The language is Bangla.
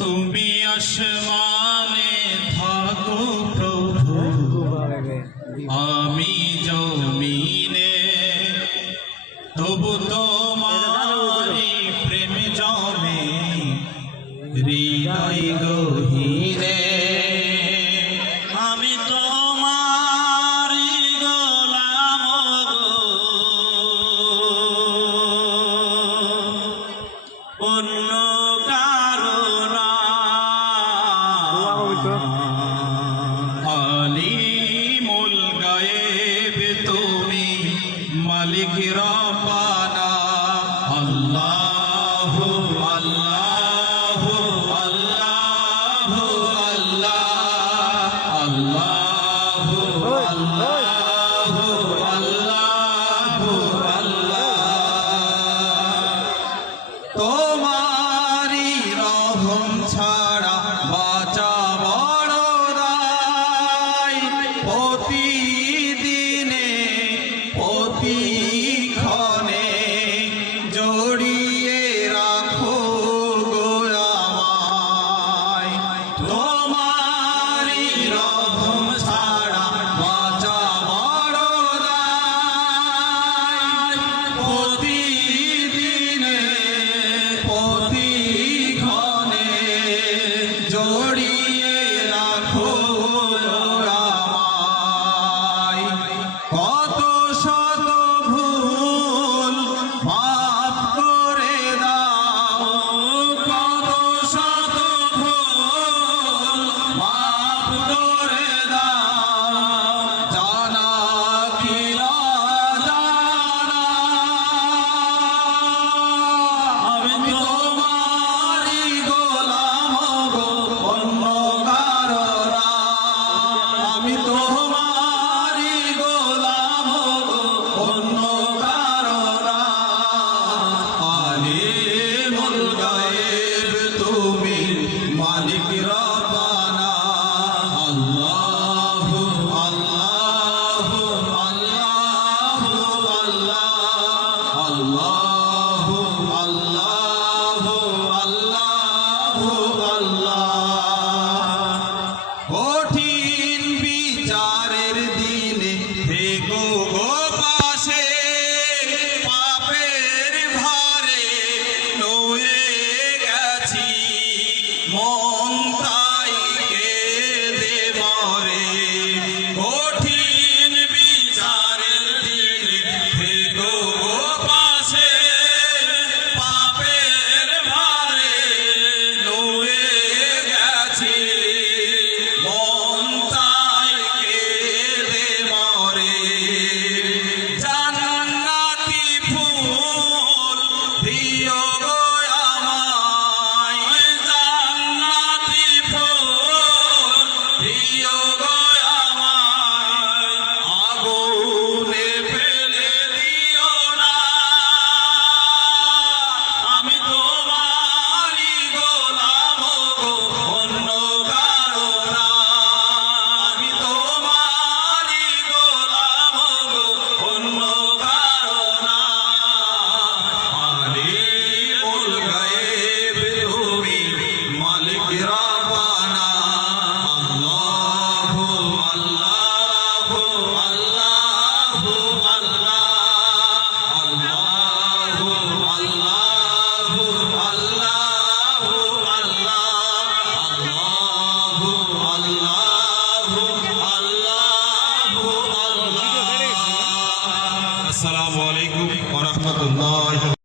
তুমি আসমানে থাকো প্রভু, আমি জমিনে, তবু তোমারি প্রেম জমে হৃদয় গহীনে। আমি তোমারি গোলাম গো, অন্য কারো না। আলিমুল গায়েব তুমি, মালিক রব্বানা। আল্লাহু আল্লাহু আল্লাহু আল্লাহ, আল্লাহু আল্লাহু আল্লাহু আল্লাহ। তোমারি রহম ছাড়া বাঁচা বড় দায়, প্রতিদিনে প্রতিক্ষণে জড়িয়ে রাখো গো আমায়। তোমারি রহম ছাড়া বাঁচা বড় দায়, প্রতিদিনে প্রতিক্ষণে জড়িয়ে রাখো আমায়। কত শত ভুল মাফ করে দাও, কত শত ভুল মাফ করে দাও, জানা কি না জানা। আমি তোমারি গোলাম গো, অন্য কারো না। আমি তোমারি গোলাম গো, অন্য কারো না। আলিমুল গায়েব তুমি, মালিক রব্বানা। আল্লাহু আল্লাহু আল্লাহু আল্লাহ, আল্লাহু আল্লাহু আল্লাহু আল্লাহ। কঠিন বিচারের দিনে থেকো গো পাশে, পাপের ভারে নয়ে গেছি, মন তাই কেঁদে মরে। কঠিন বিচারের দিনে থেকো গো পাশে, পাপের ভারে নয়ে গেছি, মন তাই কেঁদে মরে। জান্নাতি ফুল দিও গো আমায়, জান্নাতি ফুল দিও গো আমায়, আগুনে ফেলে দিও না। আমি তোমারি গোলাম গো, অন্য কারো না। আমি তোমারি গোলাম গো, অন্য কারো না। আলিমুল গায়েব তুমি, মালিক রব্বানা। আল্লাহু আল্লাহু আল্লাহু আল্লাহ, আল্লাহু আল্লাহু আল্লাহু আল্লাহ, আল্লাহু আল্লাহু আল্লাহু আল্লাহ। আসসালামু আলাইকুম ওয়া রাহমাতুল্লাহ।